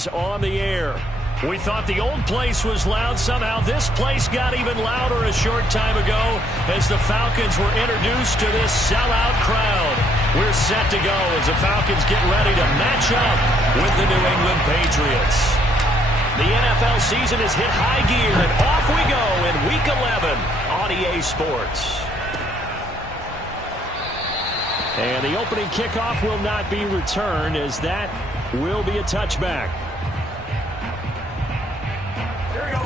is on the air. We thought the old place was loud. Somehow this place got even louder a short time ago as the Falcons were introduced to this sellout crowd. We're set to go as the Falcons get ready to match up with the New England Patriots. The NFL season has hit high gear, and off we go in Week 11 on EA Sports. And the opening kickoff will not be returned, as that will be a touchback. Here we go.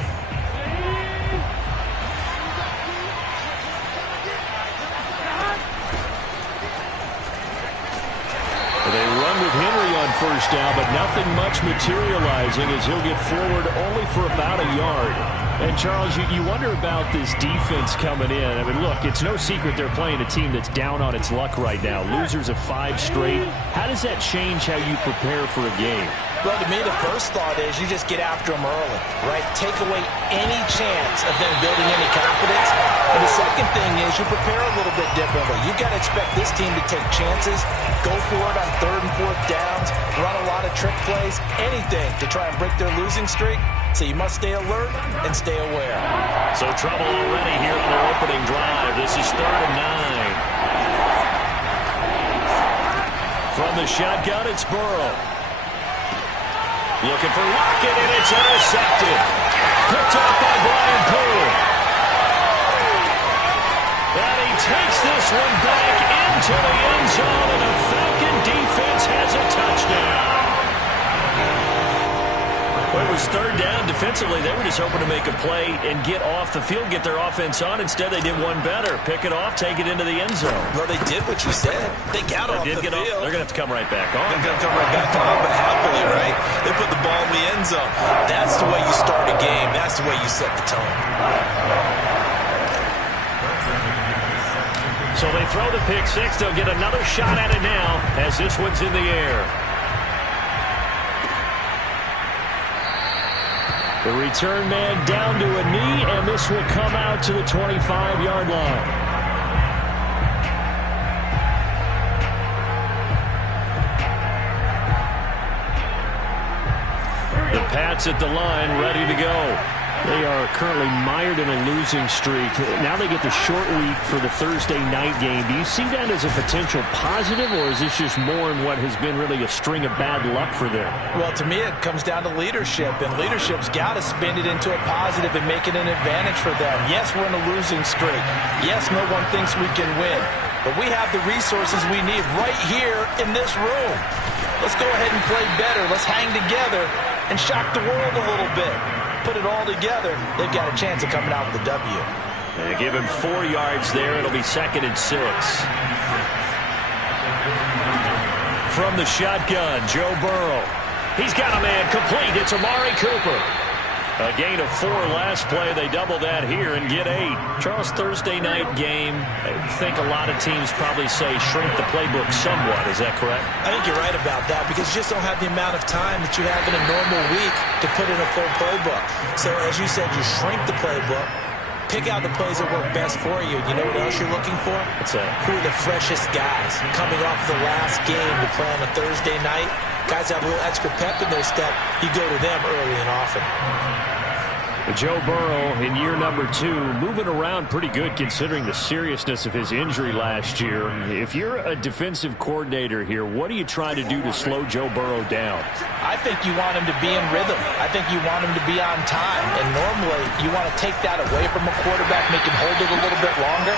They run with Henry on first down, but nothing much materializing as he'll get forward only for about a yard. And, Charles, you wonder about this defense coming in. I mean, look, it's no secret they're playing a team that's down on its luck right now. Losers of 5 straight. How does that change how you prepare for a game? Well, to me, the first thought is you just get after them early, right? Take away any chance of them building any confidence. And the second thing is you prepare a little bit differently. You've got to expect this team to take chances, go for it on 3rd and 4th downs, run a lot of trick plays, anything to try and break their losing streak. So you must stay alert and stay aware. So trouble already here on their opening drive. This is 3rd and 9. From the shotgun, it's Burrow. Looking for Lockett, and it's intercepted. Picked off by Brian Poole. And he takes this one back into the end zone, and the Falcon defense has a touchdown. Well, it was 3rd down. Defensively, they were just hoping to make a play and get off the field, get their offense on. Instead, they did one better. Pick it off, take it into the end zone. Well, they did what you said. They got off the field. They're going to have to come right back on. They're going to come right back on, but happily, right? They put the ball in the end zone. That's the way you start a game. That's the way you set the tone. So they throw the pick 6. They'll get another shot at it now as this one's in the air. The return man down to a knee, and this will come out to the 25-yard line. The Pats at the line, ready to go. They are currently mired in a losing streak. Now they get the short week for the Thursday night game. Do you see that as a potential positive, or is this just more in what has been really a string of bad luck for them? Well, to me, it comes down to leadership, and leadership's got to spin it into a positive and make it an advantage for them. Yes, we're in a losing streak. Yes, no one thinks we can win, but we have the resources we need right here in this room. Let's go ahead and play better. Let's hang together and shock the world a little bit. Put it all together, they've got a chance of coming out with a W. And give him 4 yards there. It'll be 2nd and 6. From the shotgun, Joe Burrow. He's got a man complete. It's Amari Cooper. A gain of 4 last play. They double that here and get 8. Charles, Thursday night game, I think a lot of teams probably say shrink the playbook somewhat. Is that correct? I think you're right about that because you just don't have the amount of time that you have in a normal week to put in a full playbook. So as you said, you shrink the playbook, pick out the plays that work best for you. You know what else you're looking for? What's that? Who are the freshest guys coming off the last game to play on a Thursday night? Guys have a little extra pep in their step. You go to them early and often. Joe Burrow in year number 2, moving around pretty good considering the seriousness of his injury last year. If you're a defensive coordinator here, what do you try to do to slow Joe Burrow down? I think you want him to be in rhythm. I think you want him to be on time. And normally you want to take that away from a quarterback, make him hold it a little bit longer.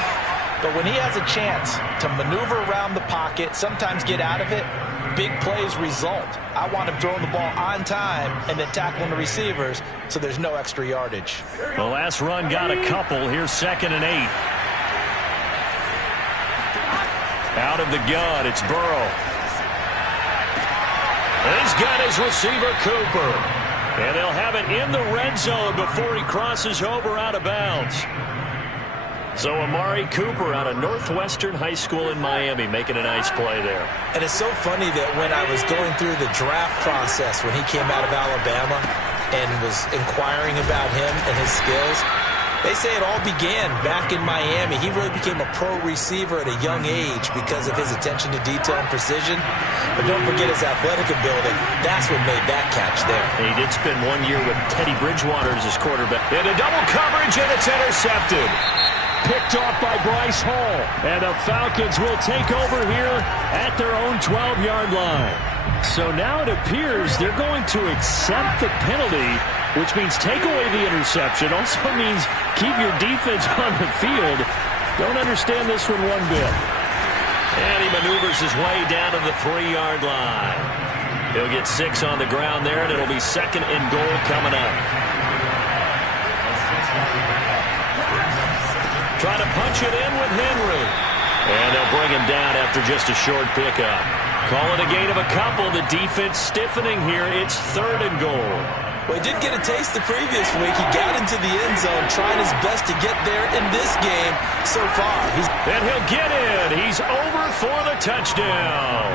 But when he has a chance to maneuver around the pocket, sometimes get out of it, big plays result. I want him throwing the ball on time and then tackling the receivers so there's no extra yardage. The last run got a couple. Here's 2nd and 8. Out of the gun, it's Burrow. He's got his receiver, Cooper. And they'll have it in the red zone before he crosses over out of bounds. So Amari Cooper out of Northwestern High School in Miami making a nice play there. And it's so funny that when I was going through the draft process when he came out of Alabama and was inquiring about him and his skills, They say it all began back in Miami. He really became a pro receiver at a young age because of his attention to detail and precision. But don't forget his athletic ability. That's what made that catch there. He did spend 1 year with Teddy Bridgewater as his quarterback. In a double coverage, and it's intercepted. Picked off by Bryce Hall. And the Falcons will take over here at their own 12-yard line. So now it appears they're going to accept the penalty, which means take away the interception. Also means keep your defense on the field. Don't understand this one bit. And he maneuvers his way down to the 3-yard line. He'll get 6 on the ground there, and it'll be 2nd and goal coming up. Trying to punch it in with Henry. And they'll bring him down after just a short pickup. Call it a gain of a couple. The defense stiffening here. It's 3rd and goal. Well, he did get a taste the previous week. He got into the end zone, trying his best to get there in this game so far. And he'll get in. He's over for the touchdown.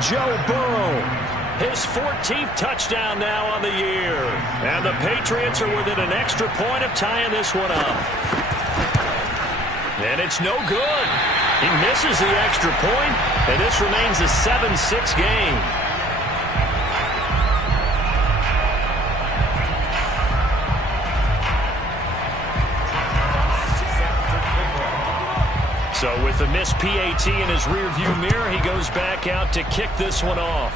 Joe Burrow, his 14th touchdown now on the year. And the Patriots are within an extra point of tying this one up. And it's no good. He misses the extra point, and this remains a 7-6 game. So with the missed PAT in his rearview mirror, he goes back out to kick this one off.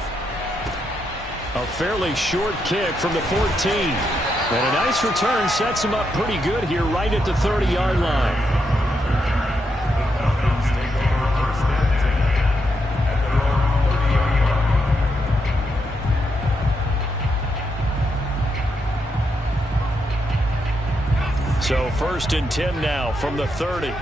A fairly short kick from the 14. And a nice return sets him up pretty good here right at the 30-yard line. So 1st and 10 now from the 30.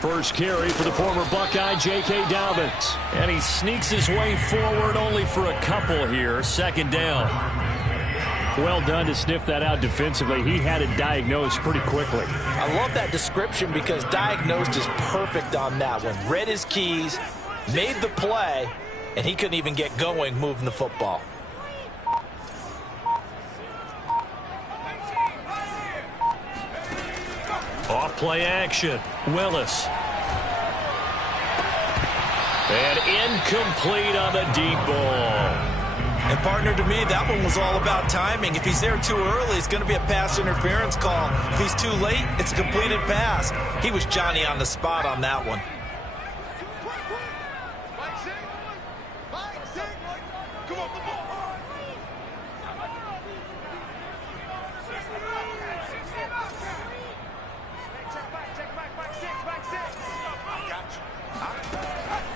First carry for the former Buckeye, J.K. Dobbins. And he sneaks his way forward only for a couple here. 2nd down. Well done to sniff that out defensively. He had it diagnosed pretty quickly. I love that description because diagnosed is perfect on that one. Read his keys, made the play, and he couldn't even get going moving the football. Off play action. Willis. And incomplete on the deep ball. And partner, to me, that one was all about timing. If he's there too early, it's going to be a pass interference call. If he's too late, it's a completed pass. He was Johnny on the spot on that one.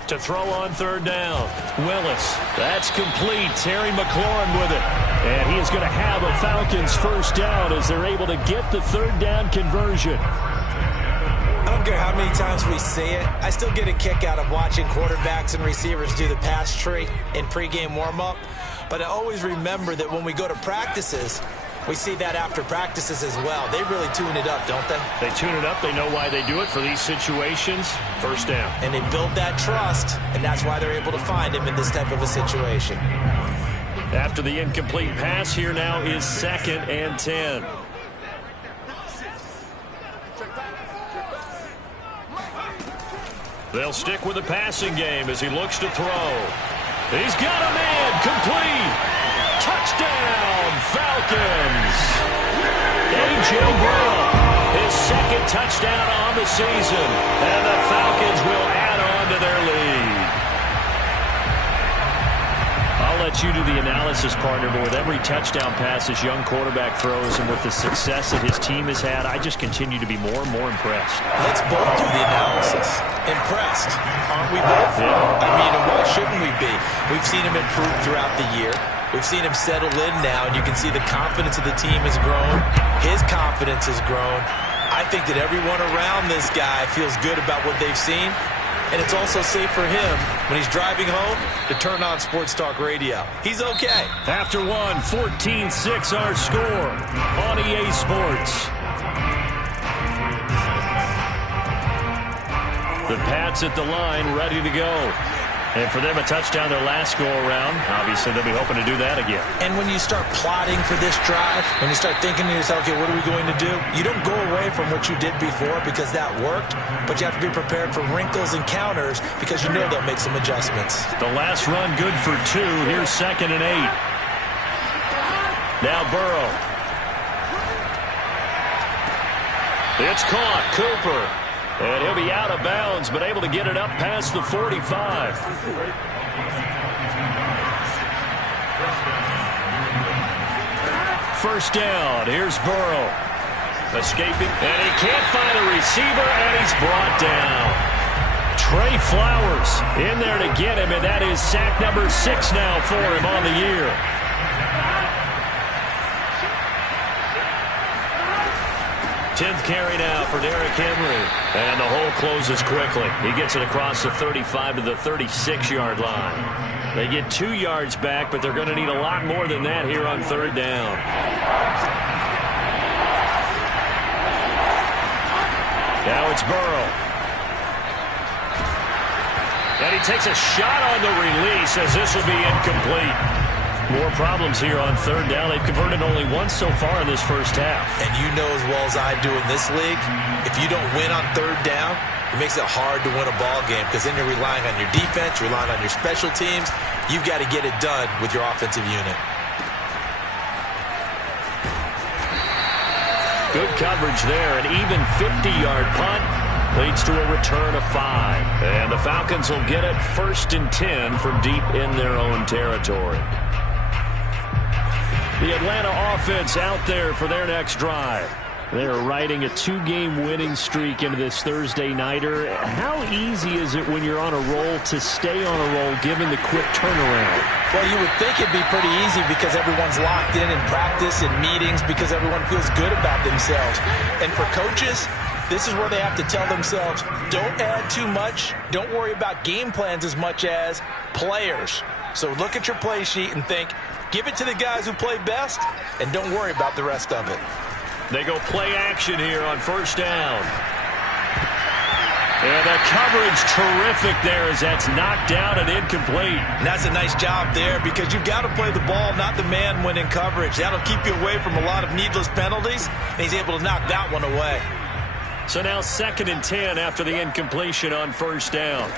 To throw on 3rd down. Willis. That's complete. Terry McLaurin with it. And he is going to have a Falcons 1st down as they're able to get the 3rd down conversion. I don't care how many times we see it. I still get a kick out of watching quarterbacks and receivers do the pass tree in pregame warm-up. But I always remember that when we go to practices, we see that after practices as well. They really tune it up, don't they? They tune it up. They know why they do it for these situations. 1st down. And they build that trust, and that's why they're able to find him in this type of a situation. After the incomplete pass, here now is 2nd and 10. They'll stick with the passing game as he looks to throw. He's got a man. Complete. Touchdown, Falcons. A.J. Brown, his 2nd touchdown on the season. And the Falcons will add on to their lead. I'll let you do the analysis, partner, but with every touchdown pass this young quarterback throws and with the success that his team has had, I just continue to be more and more impressed. Let's both do the analysis. Impressed, aren't we both? Yeah. I mean, and why shouldn't we be? We've seen him improve throughout the year. We've seen him settle in now, and you can see the confidence of the team has grown. His confidence has grown. I think that everyone around this guy feels good about what they've seen, and it's also safe for him when he's driving home to turn on Sports Talk Radio. He's okay. After one, 14-6 our score on EA Sports. The Pats at the line, ready to go. And for them, a touchdown their last go-around. Obviously, they'll be hoping to do that again. And when you start plotting for this drive, when you start thinking to yourself, okay, what are we going to do? You don't go away from what you did before because that worked, but you have to be prepared for wrinkles and counters because you know they'll make some adjustments. The last run good for 2. Here's 2nd and 8. Now Burrow. It's caught. Cooper. And he'll be out of bounds, but able to get it up past the 45. First down. Here's Burrow. Escaping. And he can't find a receiver, and he's brought down. Trey Flowers in there to get him, and that is sack number 6 now for him on the year. Tenth carry now for Derrick Henry. And the hole closes quickly. He gets it across the 35 to the 36-yard line. They get 2 yards back, but they're going to need a lot more than that here on 3rd down. Now it's Burrow. And he takes a shot on the release as this will be incomplete. More problems here on 3rd down. They've converted only once so far in this first half. And you know as well as I do in this league, if you don't win on 3rd down, it makes it hard to win a ball game because then you're relying on your defense, you're relying on your special teams. You've got to get it done with your offensive unit. Good coverage there. An even 50-yard punt leads to a return of 5. And the Falcons will get it 1st and 10 from deep in their own territory. The Atlanta offense out there for their next drive. They're riding a 2-game winning streak into this Thursday nighter. How easy is it when you're on a roll to stay on a roll given the quick turnaround? Well, you would think it'd be pretty easy because everyone's locked in practice and meetings because everyone feels good about themselves. And for coaches, this is where they have to tell themselves, don't add too much. Don't worry about game plans as much as players. So look at your play sheet and think, give it to the guys who play best, and don't worry about the rest of it. They go play action here on 1st down. And the coverage terrific there as that's knocked down and incomplete. And that's a nice job there because you've got to play the ball, not the man when in coverage. That'll keep you away from a lot of needless penalties, and he's able to knock that one away. So now 2nd and 10 after the incompletion on 1st down.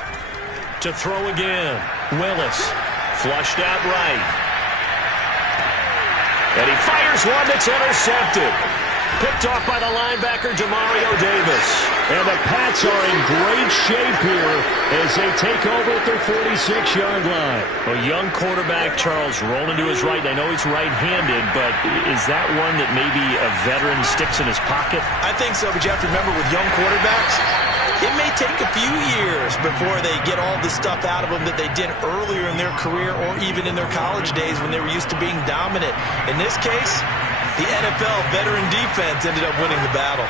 To throw again. Willis. Flushed out right. And he fires one that's intercepted. Picked off by the linebacker, Demario Davis. And the Pats are in great shape here as they take over at their 46-yard line. A young quarterback, Charles, rolling to his right. I know he's right-handed, but is that one that maybe a veteran sticks in his pocket? I think so, but you have to remember with young quarterbacks, it may take a few years before they get all the stuff out of them that they did earlier in their career or even in their college days when they were used to being dominant. In this case, the NFL veteran defense ended up winning the battle.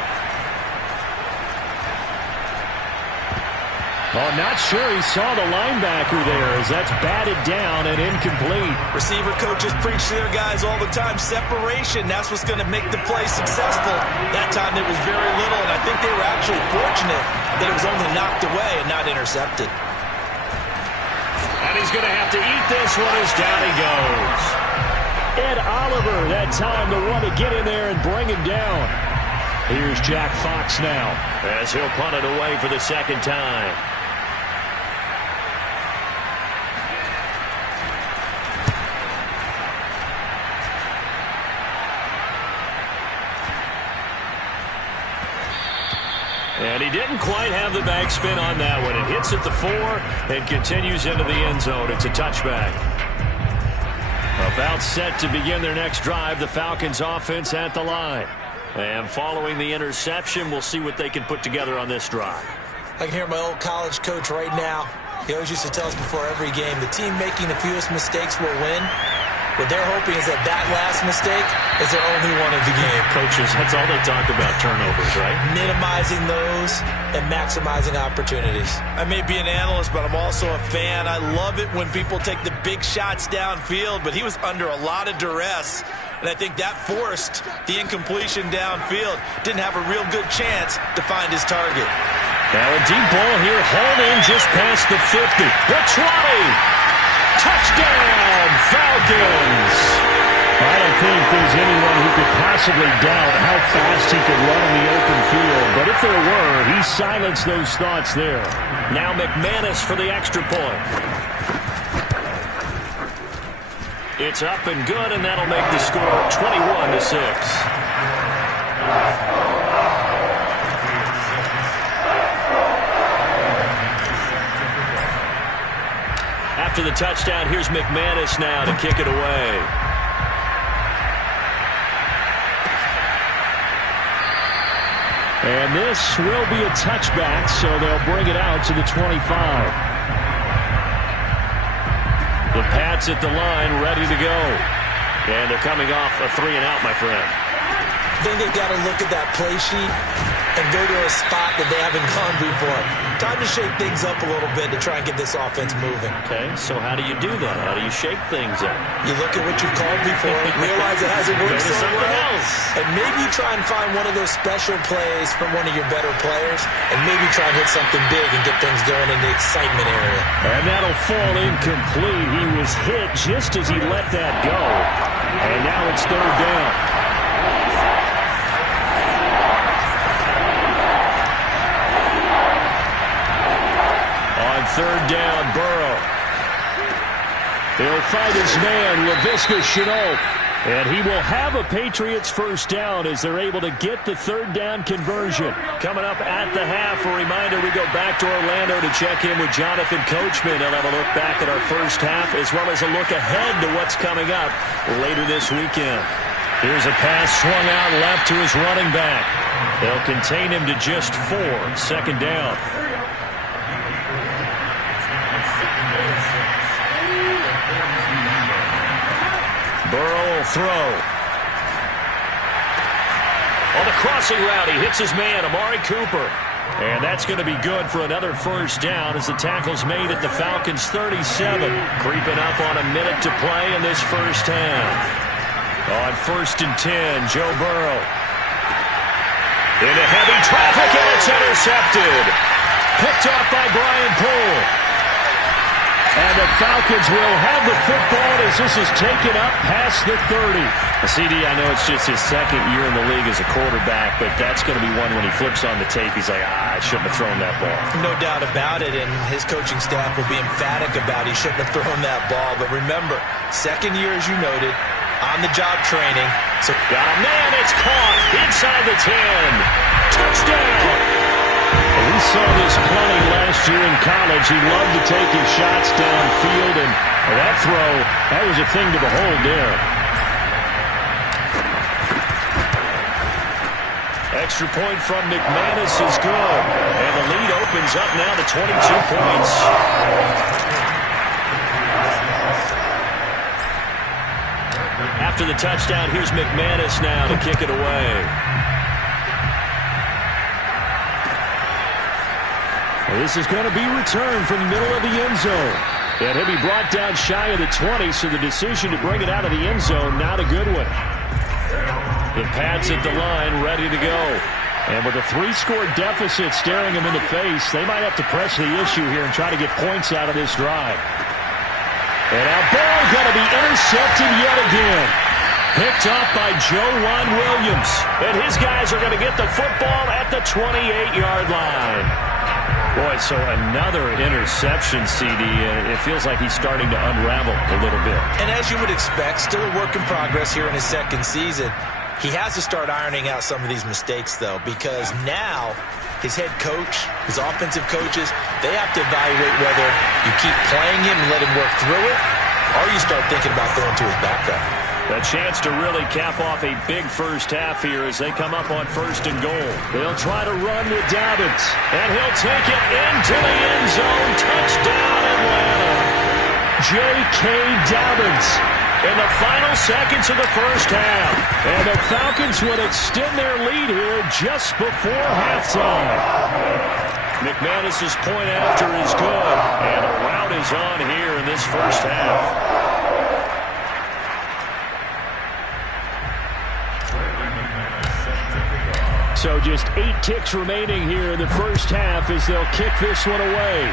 Oh, not sure he saw the linebacker there as that's batted down and incomplete. Receiver coaches preach to their guys all the time, separation, that's what's going to make the play successful. That time it was very little, and I think they were actually fortunate that it was only knocked away and not intercepted. And he's going to have to eat this one as down he goes. Ed Oliver, that time the one to get in there and bring him down. Here's Jack Fox now as he'll punt it away for the 2nd time. And he didn't quite have the backspin on that one. It hits at the 4 and continues into the end zone. It's a touchback. About set to begin their next drive, the Falcons offense at the line. And following the interception, we'll see what they can put together on this drive. I can hear my old college coach right now. He always used to tell us before every game, the team making the fewest mistakes will win. What they're hoping is that last mistake is their only one of the game. Coaches, that's all they talk about, turnovers, right? Minimizing those and maximizing opportunities. I may be an analyst, but I'm also a fan. I love it when people take the big shots downfield, but he was under a lot of duress. And I think that forced the incompletion downfield. Didn't have a real good chance to find his target. Now a deep ball here, hauled in just past the 50. The 20. Touchdown, Falcons. I don't think there's anyone who could possibly doubt how fast he could run in the open field. But if there were, he silenced those thoughts there. Now McManus for the extra point. It's up and good, and that'll make the score 21-6. After the touchdown, here's McManus now to kick it away. And this will be a touchback, so they'll bring it out to the 25. The Pats at the line, ready to go. And they're coming off a 3-and-out, my friend. I think they've got to look at that play sheet and go to a spot that they haven't gone before. Time to shake things up a little bit to try and get this offense moving. Okay, so how do you do that? How do you shake things up? You look at what you've called before, realize it hasn't worked so well, else. and maybe you try and find one of those special plays from one of your better players, and maybe try and hit something big and get things going in the excitement area. And that'll fall incomplete. He was hit just as he let that go. And now it's third down. Third down, Burrow. He'll find his man, Laviska Shenault. And he will have a Patriots first down as they're able to get the third down conversion. Coming up at the half, a reminder, we go back to Orlando to check in with Jonathan Coachman. He'll have a look back at our first half as well as a look ahead to what's coming up later this weekend. Here's a pass swung out left to his running back. They'll contain him to just 4. Second down. Burrow will throw. On the crossing route, he hits his man, Amari Cooper. And that's going to be good for another first down as the tackle's made at the Falcons' 37. Creeping up on a minute to play in this first half. On 1st and 10, Joe Burrow. Into heavy traffic, and it's intercepted. Picked off by Brian Poole. And the Falcons will have the football as this is taken up past the 30. CD, I know it's just his second year in the league as a quarterback, but that's going to be one when he flips on the tape, he's like, I shouldn't have thrown that ball. No doubt about it, and his coaching staff will be emphatic about he shouldn't have thrown that ball. But remember, second year, as you noted, on-the-job training. So got a man, it's caught inside the 10. Touchdown! We saw this plenty last year in college. He loved to take his shots downfield, and that throw, that was a thing to behold there. Extra point from McManus is good. And the lead opens up now to 22 points. After the touchdown, here's McManus now to kick it away. This is going to be returned from the middle of the end zone. And he'll be brought down shy of the 20, so the decision to bring it out of the end zone, not a good one. The Pats at the line, ready to go. And with a 3-score deficit staring them in the face, they might have to press the issue here and try to get points out of this drive. And our ball going to be intercepted yet again. Picked up by Joejuan Williams. And his guys are going to get the football at the 28-yard line. Boy, so another interception, CD. It feels like he's starting to unravel a little bit. And as you would expect, still a work in progress here in his second season. He has to start ironing out some of these mistakes, though, because now his head coach, his offensive coaches, they have to evaluate whether you keep playing him and let him work through it, or you start thinking about going to his backup. A chance to really cap off a big first half here as they come up on 1st and goal. They'll try to run with Dobbins. And he'll take it into the end zone. Touchdown, Atlanta. J.K. Dobbins. In the final seconds of the first half. And the Falcons would extend their lead here just before halftime. McManus's point after is good. And the route is on here in this first half. So just 8 ticks remaining here in the first half as they'll kick this one away.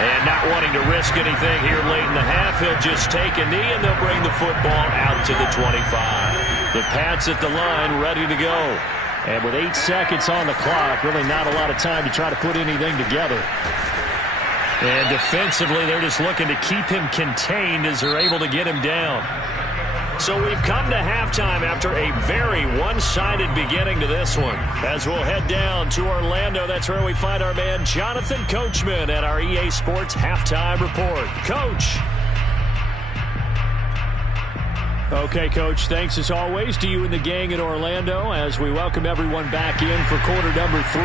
And not wanting to risk anything here late in the half, he'll just take a knee and they'll bring the football out to the 25. The Pats at the line ready to go. And with 8 seconds on the clock, really not a lot of time to try to put anything together. And defensively, they're just looking to keep him contained as they're able to get him down. So we've come to halftime after a very one-sided beginning to this one. As we'll head down to Orlando, that's where we find our man Jonathan Coachman at our EA Sports Halftime Report. Coach. Okay, Coach, thanks as always to you and the gang in Orlando as we welcome everyone back in for quarter number 3.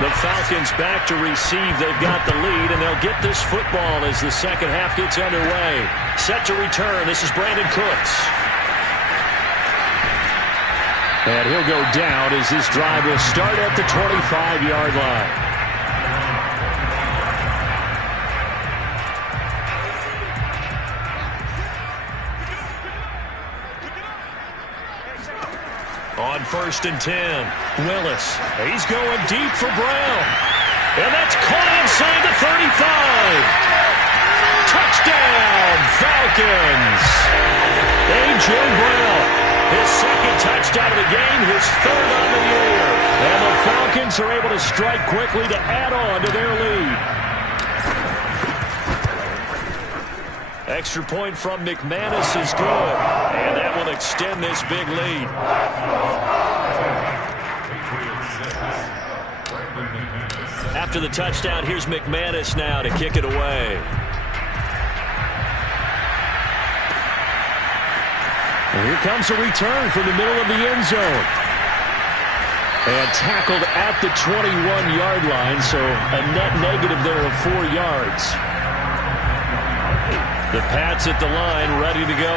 The Falcons back to receive. They've got the lead, and they'll get this football as the second half gets underway. Set to return. This is Brandon Cooks. And he'll go down as this drive will start at the 25-yard line. On 1st and 10, Willis. He's going deep for Brown. And that's caught inside the 35. Touchdown, Falcons. A.J. Brown, his second touchdown of the game, his third on the year. And the Falcons are able to strike quickly to add on to their lead. Extra point from McManus is good. And that will extend this big lead. After the touchdown, here's McManus now to kick it away. And here comes a return from the middle of the end zone. And tackled at the 21-yard line, so a net negative there of 4 yards. The Pats at the line ready to go.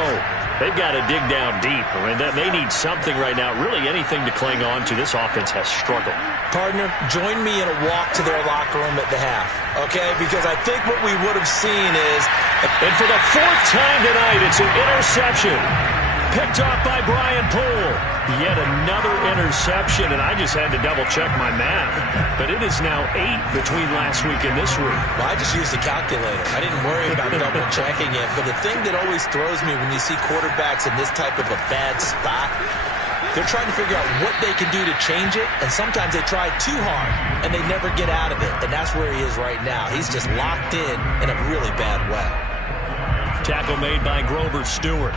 They've got to dig down deep. I mean, they need something right now, really anything to cling on to. This offense has struggled. Partner, join me in a walk to their locker room at the half, okay? Because I think what we would have seen is... And for the 4th time tonight, it's an interception. Picked off by Brian Poole. Yet another interception, and I just had to double-check my math. But it is now 8 between last week and this week. Well, I just used a calculator. I didn't worry about double-checking it. But the thing that always throws me when you see quarterbacks in this type of a bad spot, they're trying to figure out what they can do to change it, and sometimes they try too hard, and they never get out of it. And that's where he is right now. He's just locked in a really bad way. Tackle made by Grover Stewart.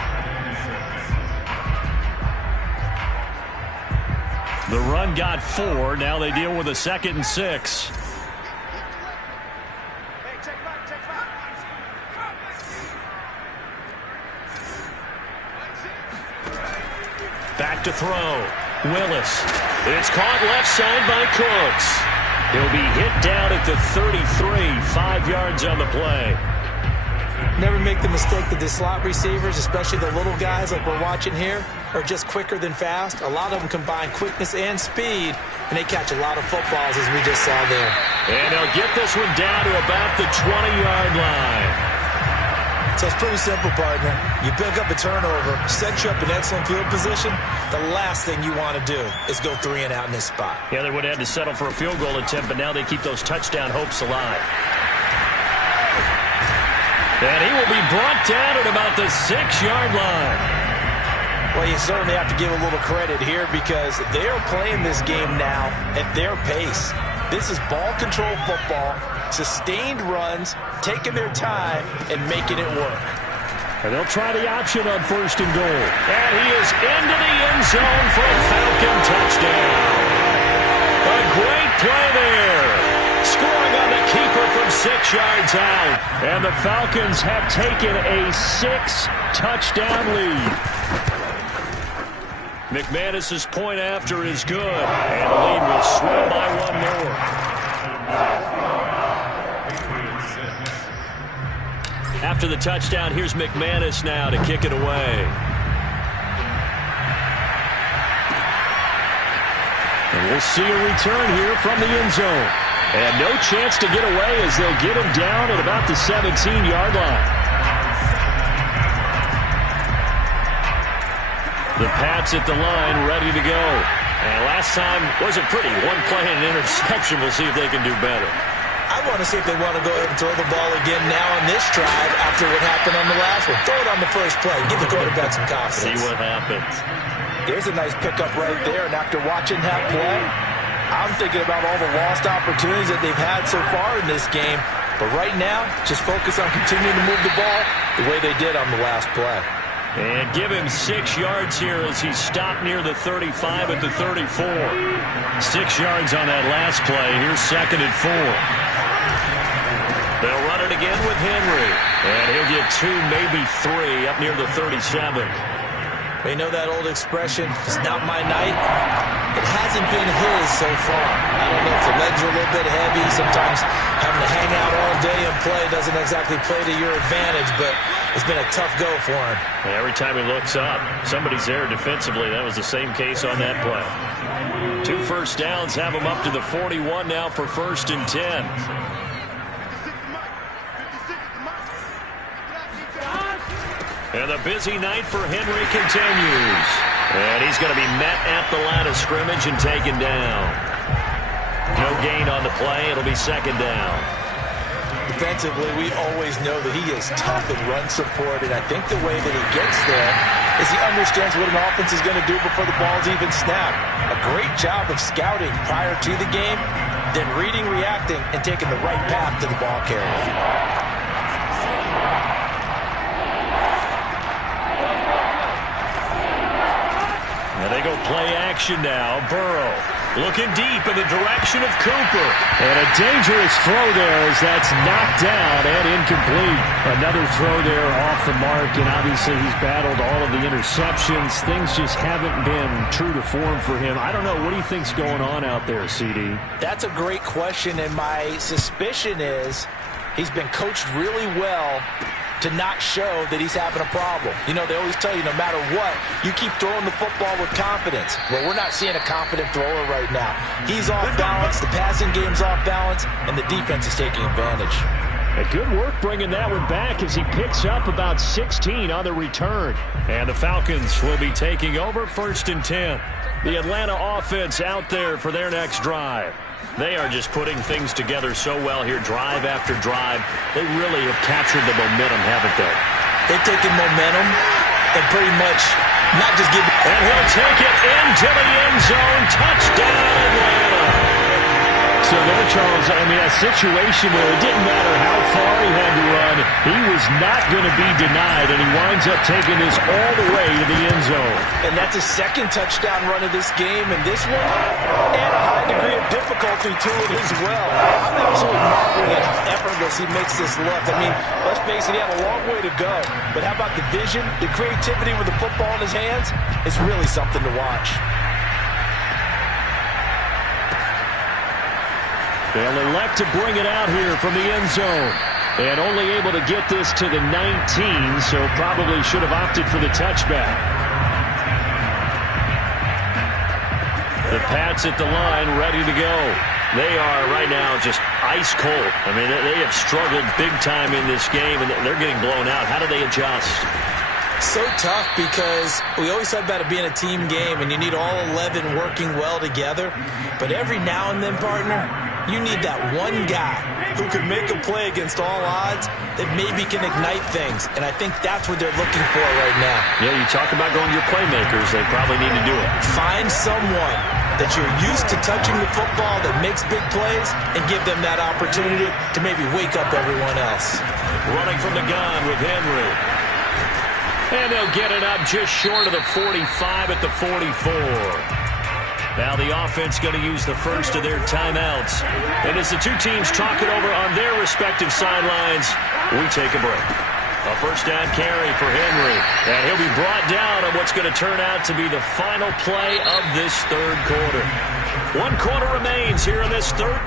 The run got 4. Now they deal with a 2nd and 6. Back to throw. Willis. It's caught left side by Cooks. He'll be hit down at the 33. 5 yards on the play. Never make the mistake that the slot receivers, especially the little guys like we're watching here, are just quicker than fast. A lot of them combine quickness and speed, and they catch a lot of footballs, as we just saw there. And they'll get this one down to about the 20-yard line. So it's pretty simple, partner. You pick up a turnover, set you up in excellent field position. The last thing you want to do is go 3 and out in this spot. Yeah, they would have had to settle for a field goal attempt, but now they keep those touchdown hopes alive. And he will be brought down at about the 6-yard line. Well, you certainly have to give a little credit here because they are playing this game now at their pace. This is ball control football, sustained runs, taking their time, and making it work. And they'll try the option on 1st and goal. And he is into the end zone for a Falcon touchdown. A great play there. Scoring on the keeper from 6 yards out. And the Falcons have taken a 6-touchdown lead. McManus's point after is good. And the lead will swell by 1 more. After the touchdown, here's McManus now to kick it away. And we'll see a return here from the end zone. And no chance to get away as they'll get him down at about the 17-yard line. The Pats at the line, ready to go. And last time wasn't pretty. One play and an interception. We'll see if they can do better. I want to see if they want to go ahead and throw the ball again now on this drive after what happened on the last one. Throw it on the first play. Give the quarterback some confidence. See what happens. There's a nice pickup right there. And after watching that play, I'm thinking about all the lost opportunities that they've had so far in this game. But right now, just focus on continuing to move the ball the way they did on the last play. And give him 6 yards here as he stopped near the 35 at the 34. 6 yards on that last play. Here's 2nd and 4. They'll run it again with Henry. And he'll get 2, maybe 3 up near the 37. You know that old expression, it's not my night? It hasn't been his so far. I don't know if the legs are a little bit heavy. Sometimes having to hang out all day and play doesn't exactly play to your advantage, but it's been a tough go for him. Every time he looks up, somebody's there defensively. That was the same case on that play. 2 first downs have him up to the 41 now for 1st and 10. And the busy night for Henry continues. And he's going to be met at the line of scrimmage and taken down. No gain on the play. It'll be 2nd down. Defensively, we always know that he is tough in run support, and I think the way that he gets there is he understands what an offense is going to do before the ball's even snapped. A great job of scouting prior to the game, then reading, reacting, and taking the right path to the ball carrier. And they go play action now. Burrow looking deep in the direction of Cooper. And a dangerous throw there as that's knocked down and incomplete. Another throw there off the mark, and obviously he's battled all of the interceptions. Things just haven't been true to form for him. I don't know. What do you think's going on out there, CD? That's a great question, and my suspicion is he's been coached really well to not show that he's having a problem. You know, they always tell you no matter what, you keep throwing the football with confidence. Well, we're not seeing a confident thrower right now. He's off balance, the passing game's off balance, and the defense is taking advantage. A good work bringing that one back as he picks up about 16 on the return. And the Falcons will be taking over 1st and 10. The Atlanta offense out there for their next drive. They are just putting things together so well here, drive after drive. They really have captured the momentum, haven't they? They've taken momentum and pretty much not just give it. And he'll take it into the end zone. Touchdown, Atlanta. So there, Charles, I mean, a situation where it didn't matter how far he had to run, he was not going to be denied, and he winds up taking this all the way to the end zone. And that's his 2nd touchdown run of this game, and this one, and a high degree of difficulty to it as well. I'm absolutely marveling at how effortless he makes this look. I mean, let's face it, he had a long way to go, but how about the vision, the creativity with the football in his hands? It's really something to watch. They'll elect to bring it out here from the end zone. And only able to get this to the 19, so probably should have opted for the touchback. The Pats at the line, ready to go. They are right now just ice cold. I mean, they have struggled big time in this game, and they're getting blown out. How do they adjust? So tough because we always talk about it being a team game, and you need all 11 working well together. But every now and then, partner, you need that one guy who can make a play against all odds that maybe can ignite things. And I think that's what they're looking for right now. Yeah, you talk about going to your playmakers. They probably need to do it. Find someone that you're used to touching the football that makes big plays and give them that opportunity to maybe wake up everyone else. Running from the gun with Henry. And they'll get it up just short of the 45 at the 44. Now the offense going to use the first of their timeouts. And as the two teams talk it over on their respective sidelines, we take a break. A first down carry for Henry. And he'll be brought down on what's going to turn out to be the final play of this third quarter. 1 quarter remains here in this third.